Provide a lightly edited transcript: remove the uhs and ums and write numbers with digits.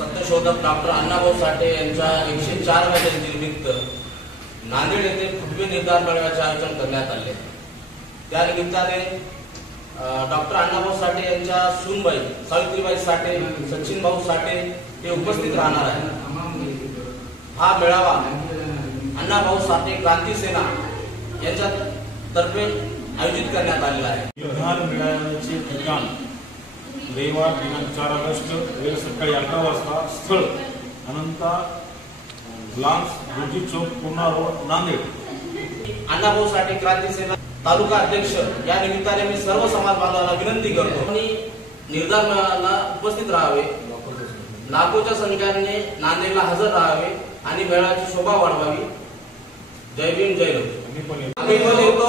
सत्यशोधक डॉक्टर अण्णाभाऊ साठे यांच्या 104व्या जयंतीनिमित्त नांदेड येथे भव्य निर्धार मेळाव्याचे आयोजन करण्यात आले। त्या निमित्ताने डॉक्टर अण्णाभाऊ साठे यांच्या सूनबाई सावित्रीबाई साठे, सचिन भाऊ साठे हे उपस्थित राहणार आहेत। हा मेळावा अण्णाभाऊ साठे क्रांती सेना यांच्या तर्फे आयोजित करण्यात आलेला आहे। निर्धार मेळाव्याचे ठिकाण रविवार दिनांक 4 ऑगस्ट वेळ सकाळी 11 वाजता, स्थळ अनंता ग्लान्स रोजी चौक, पूर्णा रोड, नांदेड। अण्णाभाऊ साठे क्रांती सेना तालुका अध्यक्ष या निमित्ताने मी सर्व समाज बांधवांना विनंती करतो आणि निर्धार मेळाव्याला उपस्थिथ राहावे, लाखोच्या संख्येने नांदेडला हजर राहावे आणि मेळाव्याची शोभा वाढवावी। जय भीम, जय लोक। आम्ही पण येतो,